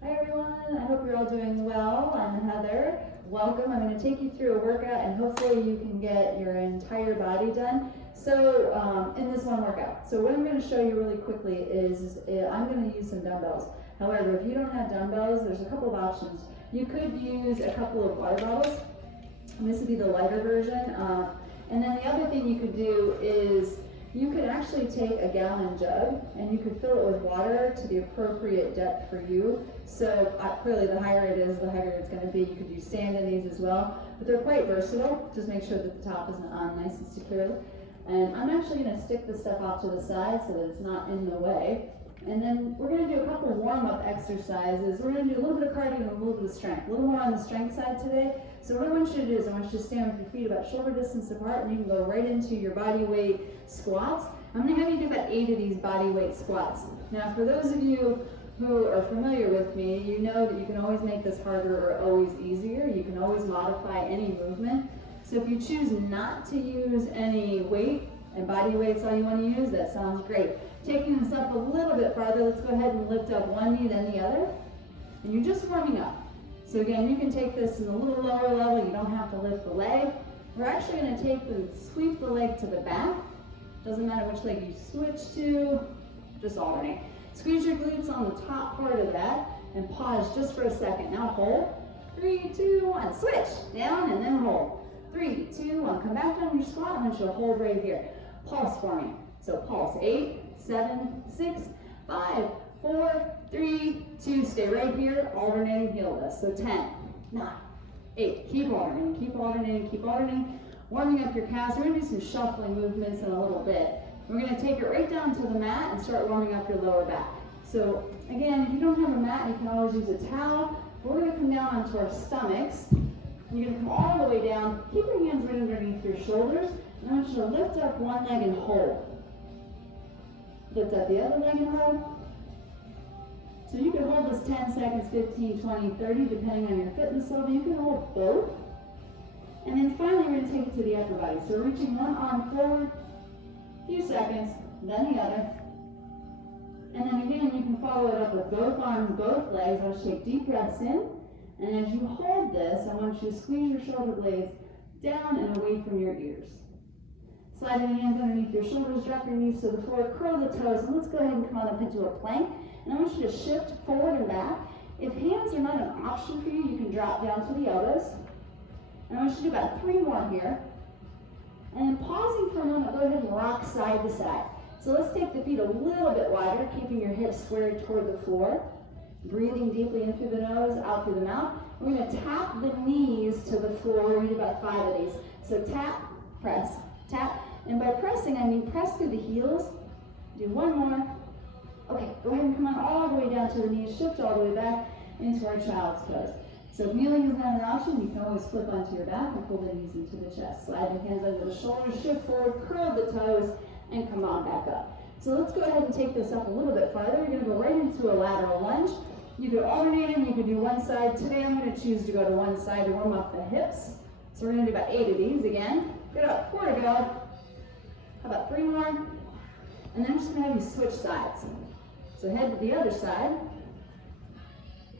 Hi everyone, I hope you're all doing well. I'm Heather. Welcome. I'm going to take you through a workout and hopefully you can get your entire body done. So in this one workout. So what I'm going to show you really quickly is I'm going to use some dumbbells. However, if you don't have dumbbells, there's a couple of options. You could use a couple of water bottles. And this would be the lighter version. And then the other thing you could do is you could actually take a gallon jug and you could fill it with water to the appropriate depth for you. So clearly the higher it is, the higher it's going to be. You could use sand in these as well, but they're quite versatile. Just make sure that the top is on nice and secure. And I'm actually going to stick this stuff off to the side so that it's not in the way. And then we're going to do a couple warm-up exercises. We're going to do a little bit of cardio and a little bit of strength. A little more on the strength side today. So what I want you to do is I want you to stand with your feet about shoulder distance apart, and you can go right into your body weight squats. I'm going to have you do about 8 of these body weight squats. Now for those of you who are familiar with me, you know that you can always make this harder or always easier. You can always modify any movement. So if you choose not to use any weight and body weight's all you want to use, that sounds great. Taking this up a little bit farther, let's go ahead and lift up one knee, then the other. And you're just warming up. So again, you can take this in a little lower level. You don't have to lift the leg. We're actually going to take and sweep the leg to the back. Doesn't matter which leg you switch to, just alternate. Squeeze your glutes on the top part of that and pause just for a second. Now hold. 3, 2, 1. Switch. Down and then hold. 3, 2, 1. Come back down your squat. I want you to hold right here. Pulse for me. So pulse. 8, 7, 6, 5, 4, 3, 2. Stay right here. Alternating heel lifts. So 10, 9, 8. Keep alternating. Keep alternating. Keep alternating. Warming up your calves. We're going to do some shuffling movements in a little bit. We're going to take it right down to the mat and start warming up your lower back. So again, if you don't have a mat, you can always use a towel. We're going to come down onto our stomachs. You're going to come all the way down. Keep your hands right underneath your shoulders. And I want you to lift up one leg and hold. Lift up the other leg and hold. So you can hold this 10 seconds, 15, 20, 30, depending on your fitness level. You can hold both. And then finally, we're going to take it to the upper body. So reaching one arm forward, a few seconds, then the other. And then again, you can follow it up with both arms, both legs. I want you to take deep breaths in. And as you hold this, I want you to squeeze your shoulder blades down and away from your ears. Slide your hands underneath your shoulders, drop your knees to the floor, curl the toes, and let's go ahead and come on up into a plank. And I want you to shift forward and back. If hands are not an option for you, you can drop down to the elbows. And I want you to do about 3 more here. And then pausing for a moment, go ahead and rock side to side. So let's take the feet a little bit wider, keeping your hips squared toward the floor. Breathing deeply in through the nose, out through the mouth. We're going to tap the knees to the floor. We're going to do about 5 of these. So tap, press, tap. And by pressing, I mean press through the heels. Do 1 more. Okay, go ahead and come on all the way down to the knees. Shift all the way back into our child's pose. So if kneeling is not an option, you can always flip onto your back and pull the knees into the chest. Slide your hands under the shoulders, shift forward, curl the toes, and come on back up. So let's go ahead and take this up a little bit farther. We're going to go right into a lateral lunge. You could alternate them, you could do one side. Today I'm going to choose to go to one side to warm up the hips. So we're going to do about 8 of these again. Good up, 4 to go. How about 3 more? And then I'm just going to have you switch sides. So head to the other side.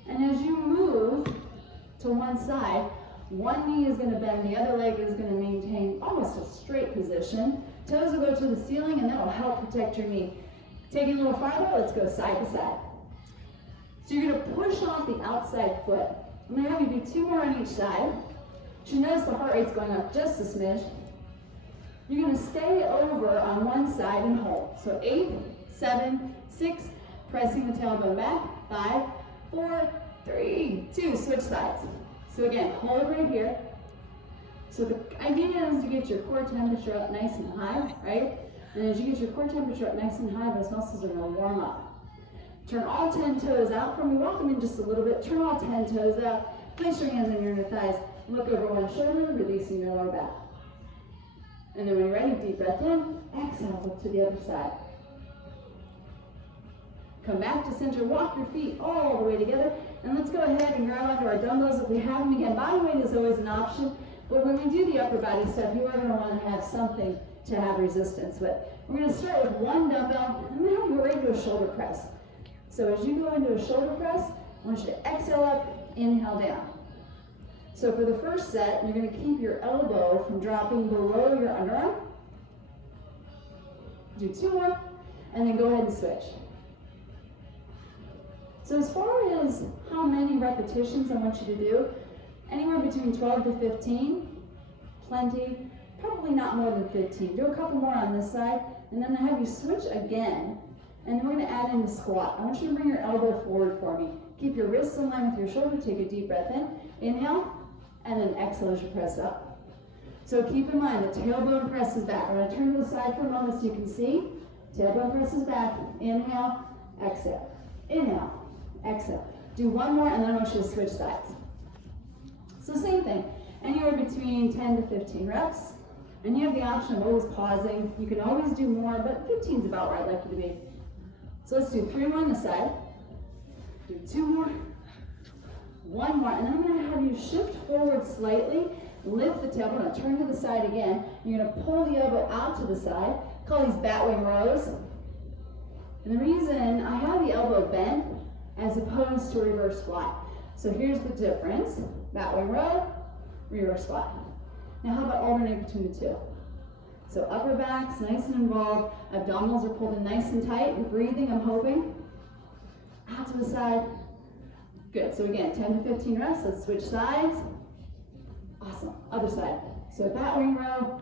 And as you move to one side, one knee is going to bend, the other leg is going to maintain almost a straight position. Toes will go to the ceiling, and that will help protect your knee. Take it a little farther, let's go side to side. So you're going to push off the outside foot. I'm going to have you do 2 more on each side. You should notice the heart rate's going up just a smidge. You're going to stay over on one side and hold. So 8, 7, 6, pressing the tailbone back. 5, 4, 3, 2, switch sides. So again, hold right here. So the idea is to get your core temperature up nice and high, right? And as you get your core temperature up nice and high, those muscles are going to warm up. Turn all 10 toes out for me. Walk them in just a little bit. Turn all 10 toes out. Place your hands on your inner thighs. Look over one shoulder, releasing your lower back. And then when you're ready, deep breath in. Exhale, look to the other side. Come back to center. Walk your feet all the way together. And let's go ahead and grab onto our dumbbells if we have them. Again, body weight is always an option. But when we do the upper body stuff, you are going to want to have something to have resistance with. We're going to start with 1 dumbbell. I'm going to have you go right into a shoulder press. So as you go into a shoulder press, I want you to exhale up, inhale down. So for the first set, you're going to keep your elbow from dropping below your underarm. Do 2 more, and then go ahead and switch. So as far as how many repetitions I want you to do, anywhere between 12 to 15, plenty, probably not more than 15. Do a couple more on this side, and then I have you switch again, and then we're going to add in the squat. I want you to bring your elbow forward for me. Keep your wrists in line with your shoulder. Take a deep breath in. Inhale, and then exhale as you press up. So keep in mind, the tailbone presses back. I'm going to turn to the side for a moment so you can see. Tailbone presses back. Inhale, exhale. Inhale, exhale. Do 1 more, and then I want you to switch sides. So same thing, anywhere between 10 to 15 reps. And you have the option of always pausing. You can always do more, but 15 is about where I'd like you to be. So let's do 3 more on this side. Do 2 more. 1 more, and then I'm going to have you shift forward slightly, lift the tailbone, and turn to the side again. You're going to pull the elbow out to the side. Call these batwing rows. And the reason I have the elbow bent as opposed to reverse fly. So here's the difference. Batwing row, reverse fly. Now how about alternate between the two? So upper back's nice and involved. Abdominals are pulled in nice and tight. You're breathing, I'm hoping. Out to the side. Good, so again, 10 to 15 reps. Let's switch sides. Awesome, other side. So batwing row,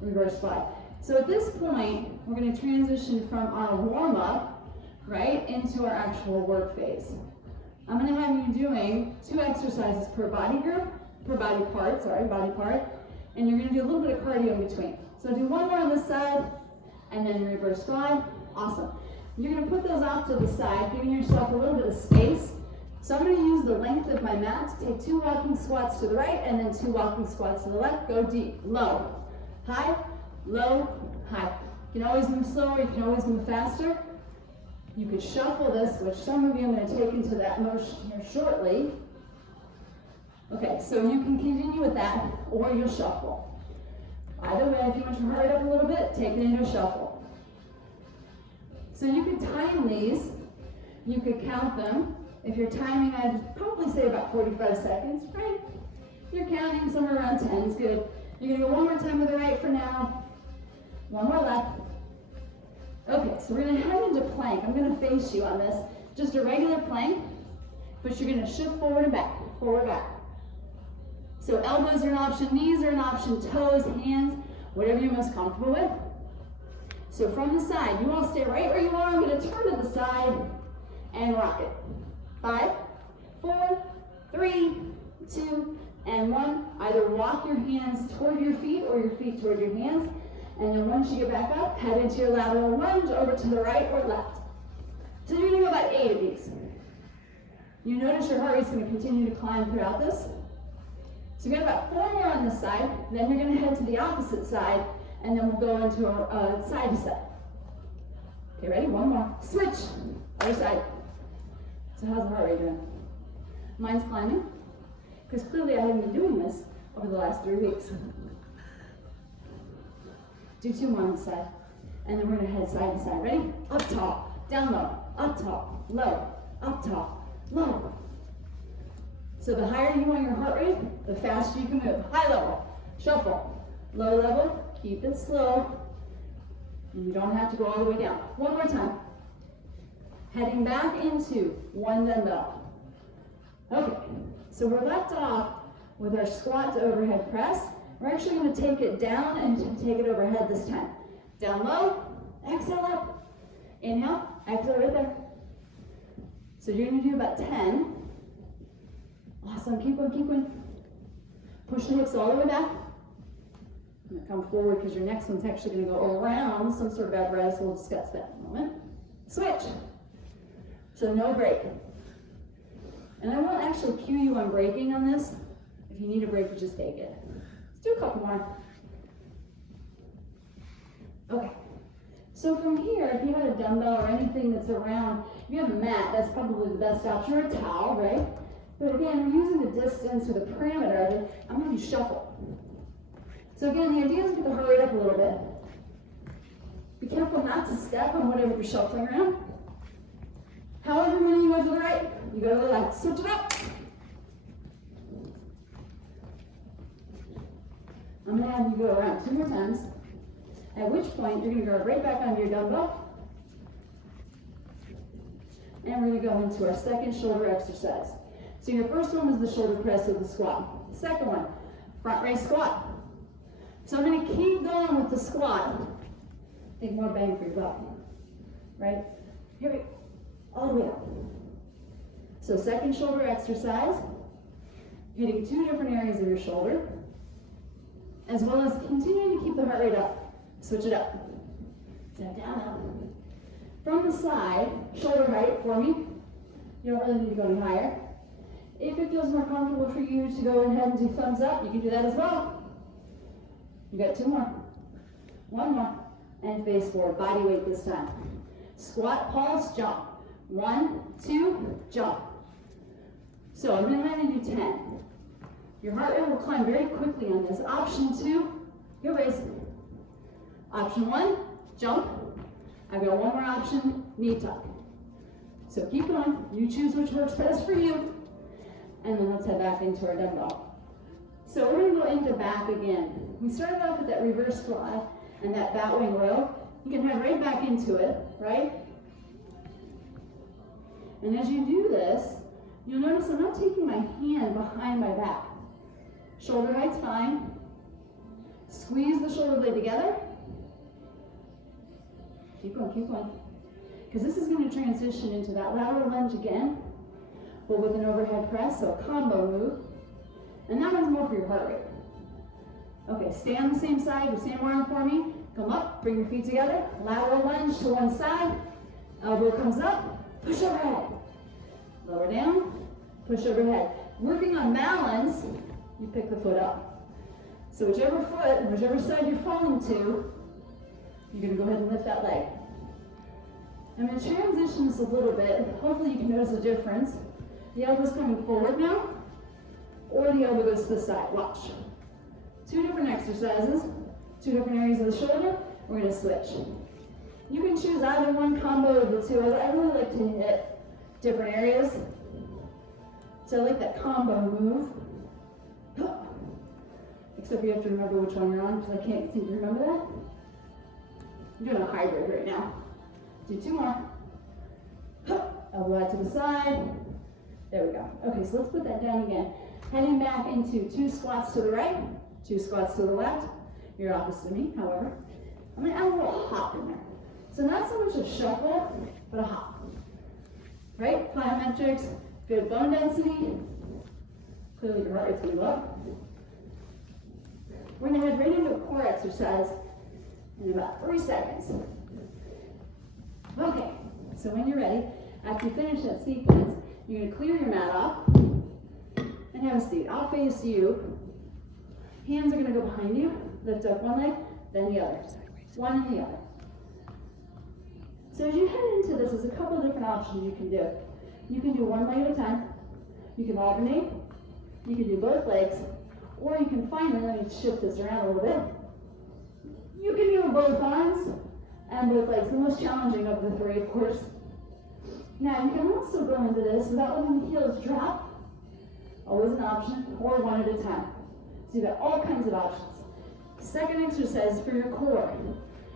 reverse fly. So at this point, we're going to transition from our warm-up, right, into our actual work phase. I'm going to have you doing 2 exercises per body part, and you're going to do a little bit of cardio in between. So do 1 more on this side, and then reverse fly. Awesome. You're going to put those off to the side, giving yourself a little bit of space. So I'm going to use the length of my mat to take 2 walking squats to the right, and then 2 walking squats to the left. Go deep, low, high, low, high. You can always move slower, you can always move faster. You could shuffle this, which some of you I'm going to take into that motion here shortly. Okay, so you can continue with that, or you'll shuffle. Either way, if you want to hurry it up a little bit, take it into a shuffle. So you could time these, you could count them. If you're timing, I'd probably say about 45 seconds, right? You're counting somewhere around 10 is good. You're going to go 1 more time with the right for now. 1 more left. Okay, so we're going to head into plank. I'm going to face you on this. Just a regular plank, but you're going to shift forward and back, forward, back. So elbows are an option, knees are an option, toes, hands, whatever you're most comfortable with. So from the side, you all stay right where you are. I'm going to turn to the side and rock it. 5, 4, 3, 2, and 1. Either walk your hands toward your feet or your feet toward your hands. And then once you get back up, head into your lateral lunge over to the right or left. So you're going to go about 8 of these. You notice your heart rate's going to continue to climb throughout this. So you got about 4 more on this side. Then you're going to head to the opposite side, and then we'll go into a side to side. Okay, ready? 1 more. Switch. Other side. So how's the heart rate doing? Mine's climbing, because clearly I haven't been doing this over the last 3 weeks. Do 2 more on the side, and then we're going to head side to side. Ready? Up top, down low, up top, low, up top, low. So the higher you want your heart rate, the faster you can move. High level, shuffle. Low level, keep it slow. And you don't have to go all the way down. 1 more time. Heading back into 1 dumbbell. Okay, so we're left off with our squat to overhead press. We're actually going to take it down and take it overhead this time. Down low, exhale up. Inhale, exhale right there. So you're going to do about 10. Awesome, keep going, keep going. Push the hips all the way back. I'm going to come forward because your next one's actually going to go around some sort of apparatus. We'll discuss that in a moment. Switch. So no break. And I won't actually cue you on breaking on this. If you need a break, you just take it. Let's do a couple more. Okay. So from here, if you have a dumbbell or anything that's around, if you have a mat, that's probably the best option, or a towel, right? But again, we're using the distance or the parameter. I'm going to shuffle. So again, the idea is to get the heart rate up a little bit. Be careful not to step on whatever you're shuffling around. However many you go to the right, you go to the left. Switch it up. I'm going to have you go around 2 more times, at which point you're going to go right back onto your dumbbell. And we're going to go into our second shoulder exercise. So your first one was the shoulder press with the squat. Second one, front raise squat. So I'm going to keep going with the squat. Think more bang for your buck, right? Here we go, all the way up. So second shoulder exercise, hitting 2 different areas of your shoulder, as well as continuing to keep the heart rate up. Switch it up. Down, down, up. From the side, shoulder height for me. You don't really need to go any higher. If it feels more comfortable for you to go ahead and do thumbs up, you can do that as well. You got 2 more. 1 more. And face forward, body weight this time. Squat, pulse, jump. 1, 2, jump. So I'm going to have you do 10. Your heart rate will climb very quickly on this. Option 2, heel raise. Option 1, jump. I've got 1 more option, knee tuck. So keep going. You choose which works best for you. And then let's head back into our dumbbell. So we're going to go into back again. We started off with that reverse fly and that bat wing row. You can head right back into it, right? And as you do this, you'll notice I'm not taking my hand behind my back. Shoulder height's fine. Squeeze the shoulder blade together. Keep going, keep going. Because this is going to transition into that lateral lunge again, but with an overhead press, so a combo move. And that one's more for your heart rate. Okay, stay on the same side, the same arm for me. Come up, bring your feet together. Lateral lunge to one side. Elbow comes up, push overhead. Lower down, push overhead. Working on balance, you pick the foot up. So whichever foot, whichever side you're falling to, you're going to go ahead and lift that leg. I'm going to transition this a little bit. Hopefully you can notice a difference. The elbow's coming forward now, or the elbow goes to the side. Watch. 2 different exercises, 2 different areas of the shoulder. We're going to switch. You can choose either one combo of the 2. I really like to hit different areas. So I like that combo move. Except you have to remember which one you're on, because I can't seem to remember that. I'm doing a hybrid right now. Do 2 more. Elbow out to the side. There we go. Okay, so let's put that down again. Heading back into 2 squats to the right, 2 squats to the left. You're opposite of me, however. I'm going to add a little hop in there. So not so much a shuffle, but a hop. Right? Plyometrics, good bone density. Clearly your heart rate's going to go up. We're going to head right into a core exercise in about 3 seconds. Okay, so when you're ready, after you finish that sequence, you're going to clear your mat off and have a seat. I'll face you. Hands are going to go behind you. Lift up one leg, then the other. One and the other. So as you head into this, there's a couple of different options you can do. You can do one leg at a time. You can alternate. You can do both legs. Or you can finally, let me shift this around a little bit. You can do both arms and both legs. The most challenging of the 3, of course. Now, you can also go into this without letting the heels drop. Always an option, or one at a time. So you've got all kinds of options. Second exercise for your core.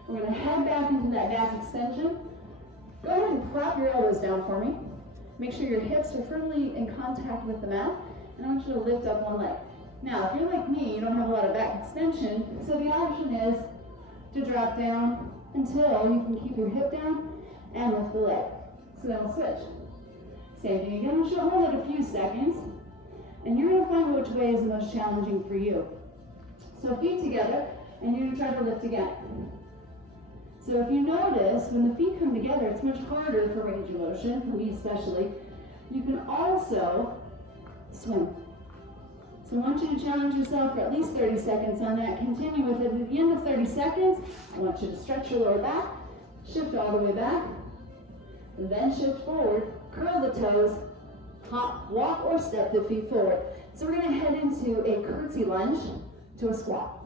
We're going to head back into that back extension. Go ahead and prop your elbows down for me. Make sure your hips are firmly in contact with the mat. And I want you to lift up one leg. Now, if you're like me, you don't have a lot of back extension, so the option is to drop down until you can keep your hip down and lift the leg. So then we'll switch. Same thing again, we'll hold it a few seconds, and you're going to find which way is the most challenging for you. So feet together, and you're going to try to lift again. So if you notice, when the feet come together, it's much harder for range of motion, for me especially. You can also swim. So I want you to challenge yourself for at least 30 seconds on that. Continue with it. At the end of 30 seconds, I want you to stretch your lower back, shift all the way back, and then shift forward, curl the toes, hop, walk, or step the feet forward. So we're going to head into a curtsy lunge to a squat.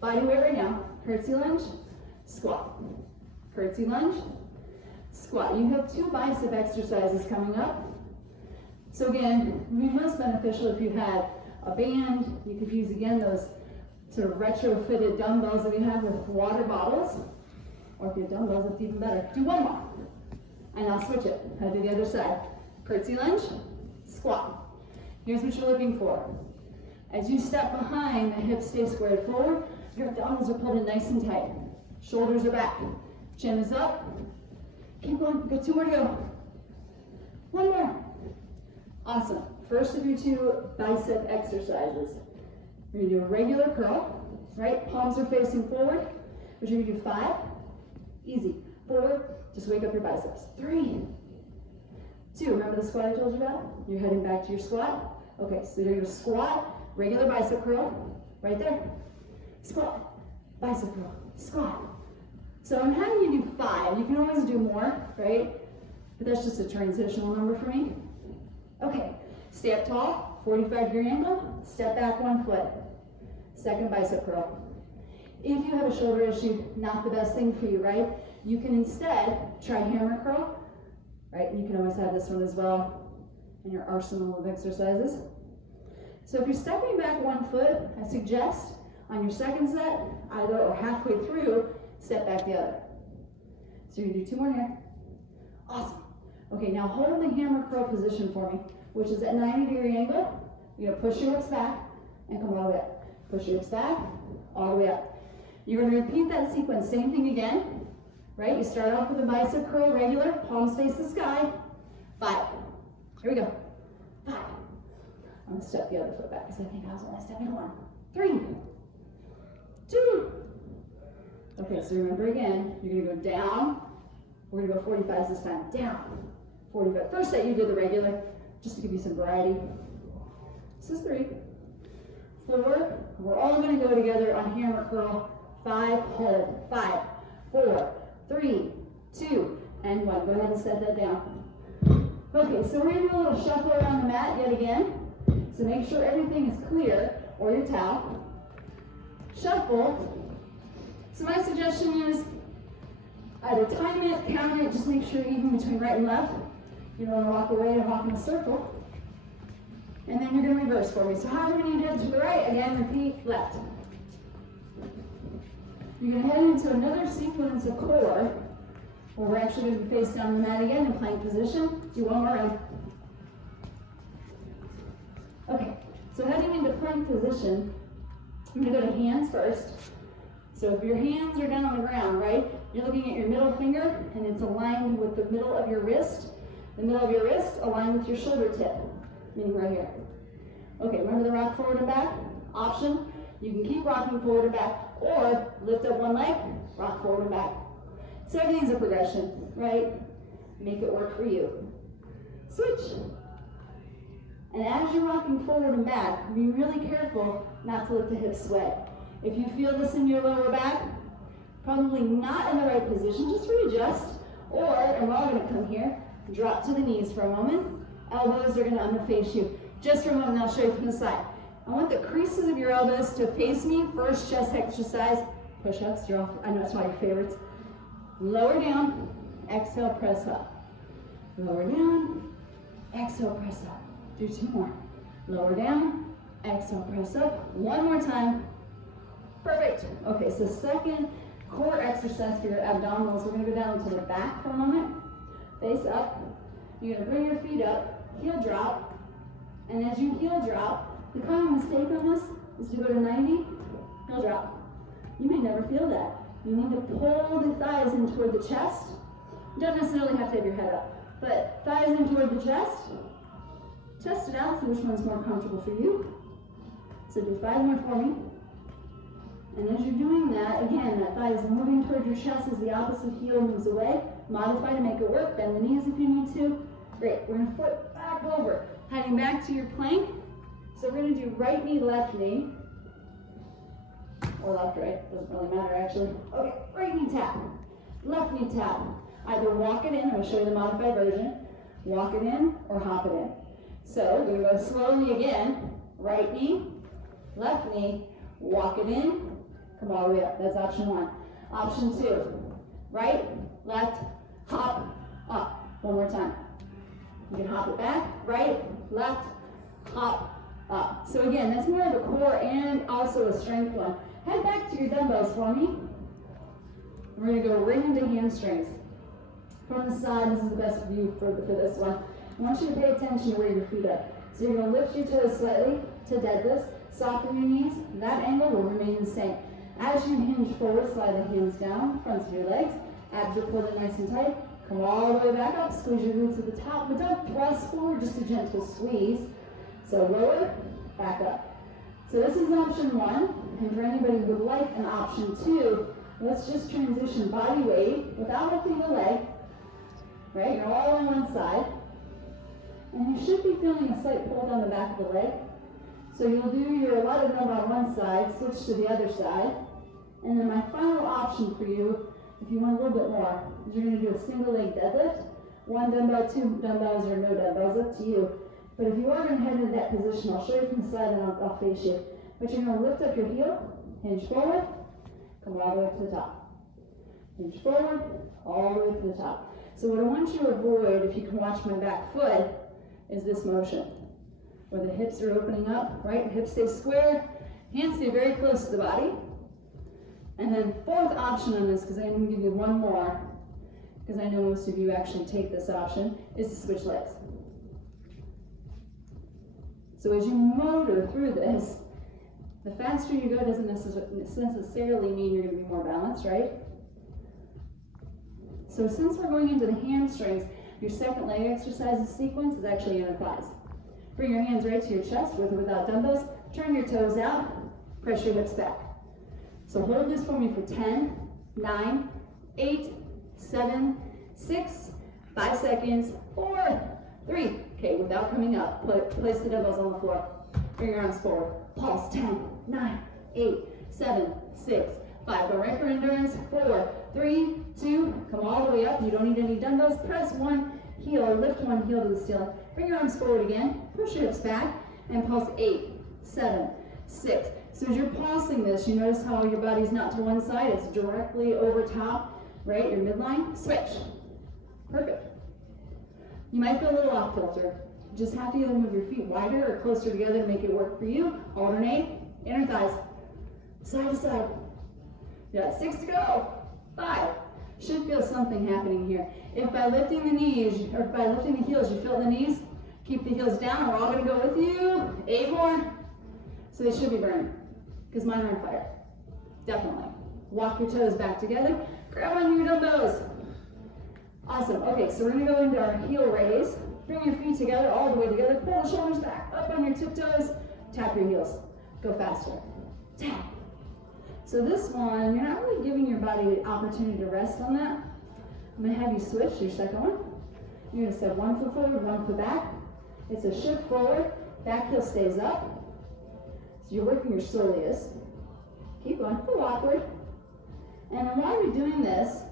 Body weight right now. Curtsy lunge, squat. Curtsy lunge, squat. You have 2 bicep exercises coming up. So again, it would be most beneficial if you had a band. You could use, again, those sort of retrofitted dumbbells that we have with water bottles. Or if you have dumbbells, it's even better. Do one more. And I'll switch it. I'll do the other side. Curtsy lunge, squat. Here's what you're looking for. As you step behind, the hips stay squared forward. Your abdominals are pulled in nice and tight. Shoulders are back. Chin is up. Keep going. We've got 2 more to go. 1 more. Awesome. First of your 2 bicep exercises. We're going to do a regular curl, right? Palms are facing forward. We're going to do 5. Easy. Forward. Just wake up your biceps. 3, 2. Remember the squat I told you about? You're heading back to your squat. Okay, so you're going to squat, regular bicep curl, right there. Squat, bicep curl, squat. So I'm having you do 5. You can always do more, right? But that's just a transitional number for me. Okay, stay up tall, 45-degree angle, step back 1 foot. Second bicep curl. If you have a shoulder issue, not the best thing for you, right? You can instead try hammer curl, right? You can always have this one as well in your arsenal of exercises. So if you're stepping back 1 foot, I suggest on your second set, either or halfway through, step back the other. So you do 2 more here. Awesome. Okay, now hold the hammer curl position for me, which is at 90-degree angle. You're going to push your hips back and come all the way up. Push your hips back, all the way up. You're going to repeat that sequence, same thing again, right? You start off with a bicep curl, regular, palms face the sky. 5. Here we go. 5. I'm going to step the other foot back because I think I was only stepping 1. 3, 2. Okay, so remember again, you're going to go down. We're going to go 45s this time. Down. 45. First set you did the regular, just to give you some variety. This is 3, 4. We're all going to go together on hammer curl. 5, hold. 5, 4, 3, 2, and 1. Go ahead and set that down. Okay, so we're going to do a little shuffle around the mat yet again. So make sure everything is clear, or your towel. Shuffle. So my suggestion is either time it, count it, just make sure you're even between right and left. You don't want to walk away and walk in a circle. And then you're going to reverse for me. So however many you did to the right, again, repeat left. You're going to head into another sequence of core, where we're actually going to be face down on the mat again in plank position. Do 1 more round. Okay, so heading into plank position, I'm going to go to hands first. So if your hands are down on the ground, right, you're looking at your middle finger, and it's aligned with the middle of your wrist. The middle of your wrist aligned with your shoulder tip, meaning right here. Okay, remember the rock forward and back? Option, you can keep rocking forward and back, or lift up 1 leg, rock forward and back. So everything's a progression, right? Make it work for you. Switch. And as you're rocking forward and back, be really careful not to let the hips sway. If you feel this in your lower back, probably not in the right position, just readjust. Or, and we're all going to come here, drop to the knees for a moment. Elbows are going to underface you. Just for a moment, I'll show you from the side. I want the creases of your elbows to face me. First chest exercise, push-ups. I know it's one of your favorites. Lower down, exhale, press up. Lower down, exhale, press up. Do 2 more. Lower down, exhale, press up. 1 more time. Perfect. Okay, so second core exercise for your abdominals. We're going to go down to the back for a moment. Face up. You're going to bring your feet up, heel drop. And as you heel drop, the common mistake on this is to go to 90, heel drop. You may never feel that. You need to pull the thighs in toward the chest. You don't necessarily have to have your head up, but thighs in toward the chest. Test it out, see which one's more comfortable for you. So do 5 more for me. And as you're doing that, again, that thigh is moving toward your chest as the opposite heel moves away. Modify to make it work. Bend the knees if you need to. Great. We're going to flip back over. Heading back to your plank. So we're going to do right knee, left knee. Or left, right. Doesn't really matter, actually. Okay. Right knee tap. Left knee tap. Either walk it in, or I'll show you the modified version. Walk it in or hop it in. So we're going to go slowly again. Right knee, left knee, walk it in. Come all the way up. That's option 1. Option 2. Right, left, hop, up. One more time. You can hop it back, right, left, hop, up. So again, that's more of a core and also a strength one. Head back to your dumbbells for me. We're going to go right into hamstrings. From the side, this is the best view for this one. I want you to pay attention to where your feet are. So you're going to lift your toes slightly to deadlift, soften your knees. That angle will remain the same. As you hinge forward, slide the hands down, fronts of your legs. Abs are pulled in nice and tight. Come all the way back up, squeeze your glutes at the top, but don't thrust forward, just a gentle squeeze. So lower, back up. So this is option one, and for anybody who would like an option two, let's just transition body weight without lifting the leg, right? You're all on one side, and you should be feeling a slight pull down the back of the leg. So you'll do your allotted number on one side, switch to the other side, and then my final option for you, if you want a little bit more, is you're going to do a single leg deadlift. One dumbbell, two dumbbells, or no dumbbells, up to you. But if you are going to head into that position, I'll show you from the side and I'll face you. But you're going to lift up your heel, hinge forward, come all the way up to the top. Hinge forward, all the way to the top. So what I want you to avoid, if you can watch my back foot, is this motion, where the hips are opening up, right? Hips stay square, hands stay very close to the body. And then fourth option on this, because I'm going to give you one more, because I know most of you actually take this option, is to switch legs. So as you motor through this, the faster you go doesn't necessarily mean you're going to be more balanced, right? So since we're going into the hamstrings, your second leg exercise sequence is actually inner thighs. Bring your hands right to your chest with or without dumbbells. Turn your toes out. Press your hips back. So hold this for me for 10, 9, 8, 7, 6, 5 seconds, 4, 3. Okay, without coming up, place the dumbbells on the floor. Bring your arms forward. Pulse, 10, 9, 8, 7, 6, 5. Go right for endurance. 4, 3, 2. Come all the way up. You don't need any dumbbells. Press one heel or lift one heel to the ceiling. Bring your arms forward again. Push your hips back and pulse 8, 7, 6. So as you're pulsing this, you notice how your body's not to one side. It's directly over top, right? Your midline. Switch. Perfect. You might feel a little off kilter. You just have to either move your feet wider or closer together to make it work for you. Alternate. Inner thighs. Side to side. You got 6 to go. 5. Should feel something happening here. If by lifting the knees, or by lifting the heels, you feel the knees, keep the heels down. We're all going to go with you. 8 more. So they should be burning, because mine are on fire. Definitely. Walk your toes back together. Grab onto your dumbbells. Awesome. Okay, so we're going to go into our heel raise. Bring your feet together, all the way together. Pull the shoulders back, up on your tiptoes. Tap your heels. Go faster. Tap. So this one, you're not really giving your body the opportunity to rest on that. I'm going to have you switch your second one. You're going to step 1 foot forward, 1 foot back. It's a shift forward. Back heel stays up. So you're working your soleus. Keep going. A little awkward. And then while you're doing this,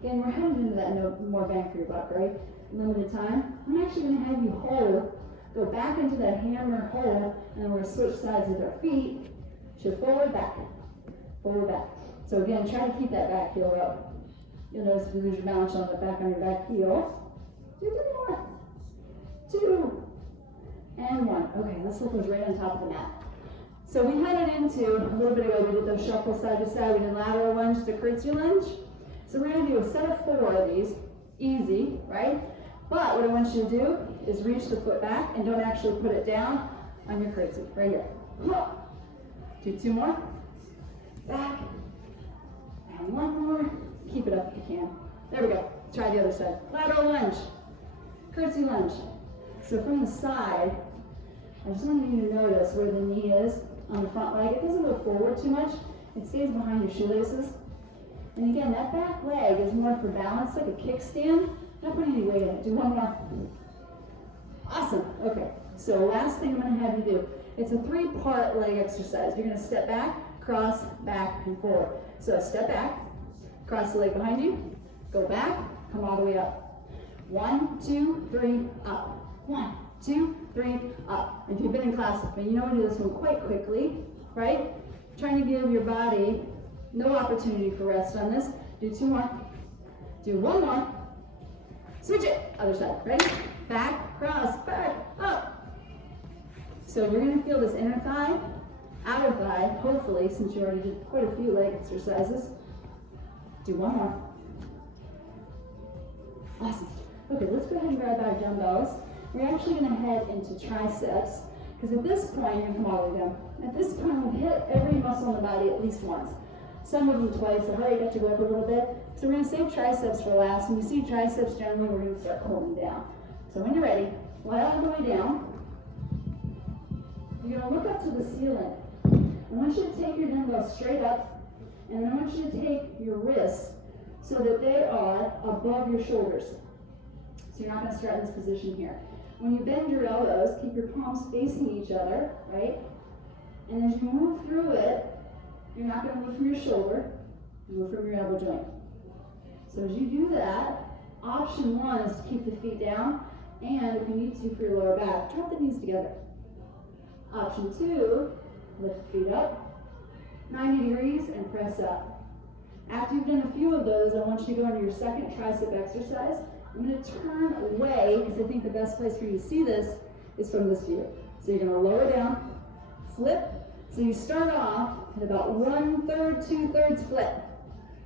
again, we're heading into that no more bang for your buck, right? Limited time. I'm actually going to have you hold. Go back into that hammer hold, and then we're going to switch sides with our feet. Shift forward, back. Forward, back. So again, try to keep that back heel up. You'll notice if you lose your balance on the back on your back heel. Do 3 more. 2. And 1. Okay, let's lift those right on top of the mat. So we headed into, a little bit ago, we did those shuffle side to side. We did lateral lunge to curtsy lunge. So we're going to do a set of 4 of these. Easy, right? But what I want you to do is reach the foot back and don't actually put it down on your curtsy. Right here. Do 2 more. Back. And 1 more. Keep it up if you can. There we go. Try the other side. Lateral lunge. Curtsy lunge. So from the side, I just want you to notice where the knee is on the front leg. It doesn't go forward too much. It stays behind your shoelaces. And again, that back leg is more for balance, like a kickstand. Not putting any weight in it. Do 1 more. Awesome. Okay. So last thing I'm going to have you do. It's a 3-part leg exercise. You're going to step back, cross, back, and forward. So step back, cross the leg behind you, go back, come all the way up. 1, 2, 3, up. 1, 2, 3, up. If you've been in class with me, you know we do this one quite quickly, right? Trying to give your body no opportunity for rest on this. Do 2 more. Do 1 more. switch it, other side, ready? Back, cross, back, up. So you're gonna feel this inner thigh, outer thigh, hopefully, since you already did quite a few leg exercises. Do one more. Awesome. Okay, let's go ahead and grab our dumbbells. We're actually gonna head into triceps, because at this point, you're gonna come all the way down. At this point, we've hit every muscle in the body at least once. Some of them twice, the heart rate got to go up a little bit. So we're gonna save triceps for last. When you see triceps, generally, we're gonna start cooling down. So when you're ready, lie all the way down. You're gonna look up to the ceiling. I want you to take your dumbbells straight up, and I want you to take your wrists so that they are above your shoulders. So you're not gonna start in this position here. When you bend your elbows, keep your palms facing each other, right? And as you move through it, you're not gonna move from your shoulder, you move from your elbow joint. So as you do that, option one is to keep the feet down, and if you need to for your lower back, drop the knees together. Option two, lift the feet up, 90 degrees, and press up. After you've done a few of those, I want you to go into your second tricep exercise. I'm going to turn away, because I think the best place for you to see this is from this view. So you're going to lower down, flip. So you start off at about 1/3, 2/3 flip.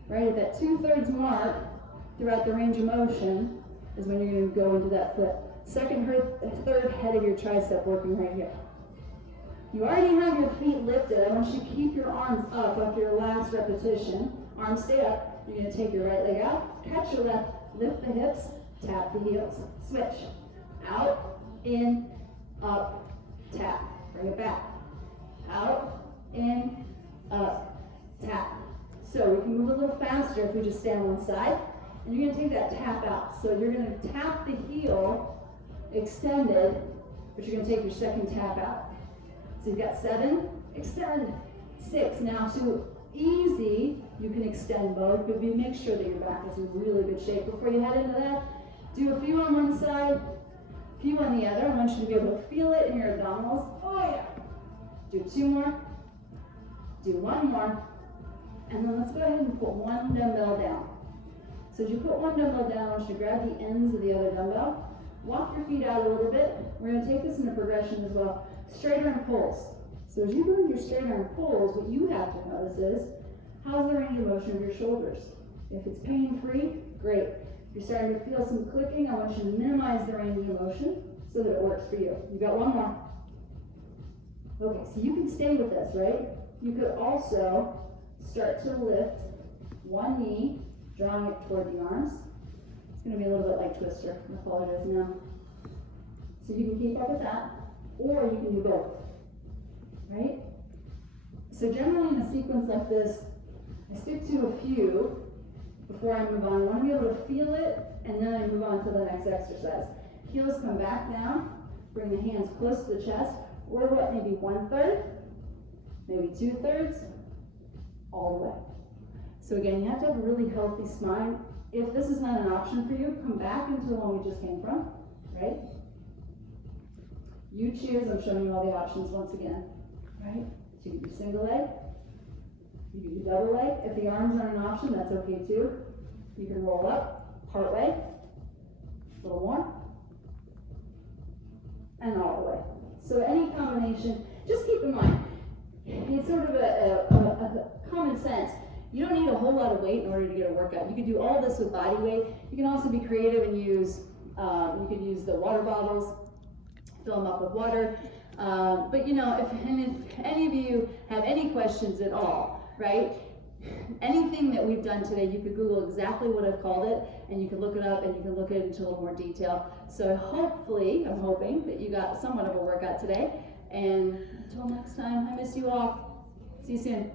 Right at that 2/3 mark throughout the range of motion is when you're going to go into that flip. Second, third head of your tricep working right here. You already have your feet lifted. I want you to keep your arms up after your last repetition. Arms stay up. You're going to take your right leg out, catch your left, lift the hips, tap the heels. Switch. Out, in, up, tap. Bring it back. Out, in, up, tap. So we can move a little faster if we just stay on one side. And you're going to take that tap out. So you're going to tap the heel extended, but you're going to take your second tap out. So you've got 7, extend, 6. Now to easy, you can extend both, but you make sure that your back is in really good shape. Before you head into that, do a few on one side, a few on the other. I want you to be able to feel it in your abdominals. Oh yeah. Do 2 more, do 1 more, and then let's go ahead and put 1 dumbbell down. So as you put 1 dumbbell down, I want you to grab the ends of the other dumbbell, walk your feet out a little bit. We're going to take this in a progression as well. Straight arm pulls. So as you do your straight arm pulls, what you have to notice is, how's the range of motion of your shoulders? If it's pain-free, great. If you're starting to feel some clicking, I want you to minimize the range of motion so that it works for you. You got 1 more. Okay, so you can stay with this, right? You could also start to lift 1 knee, drawing it toward the arms. It's going to be a little bit like twister. I apologize now. So you can keep up with that, or you can do both, right? So generally in a sequence like this, I stick to a few before I move on. I want to be able to feel it, and then I move on to the next exercise. Heels come back down, bring the hands close to the chest, or what, maybe 1/3, maybe 2/3, all the way. So again, you have to have a really healthy spine. If this is not an option for you, come back into the one we just came from, right? You choose. I'm showing you all the options once again, right? So you can do single leg, you can do double leg. If the arms aren't an option, that's okay too. You can roll up, part way, a little more, and all the way. So any combination, just keep in mind, it's sort of a common sense. You don't need a whole lot of weight in order to get a workout. You can do all this with body weight. You can also be creative and use, you could use the water bottles, fill them up with water. But you know, if any of you have any questions at all, right? Anything that we've done today, you could Google exactly what I've called it, and you can look it up, and you can look at it into a little more detail. So hopefully, I'm hoping that you got somewhat of a workout today. And until next time, I miss you all. See you soon.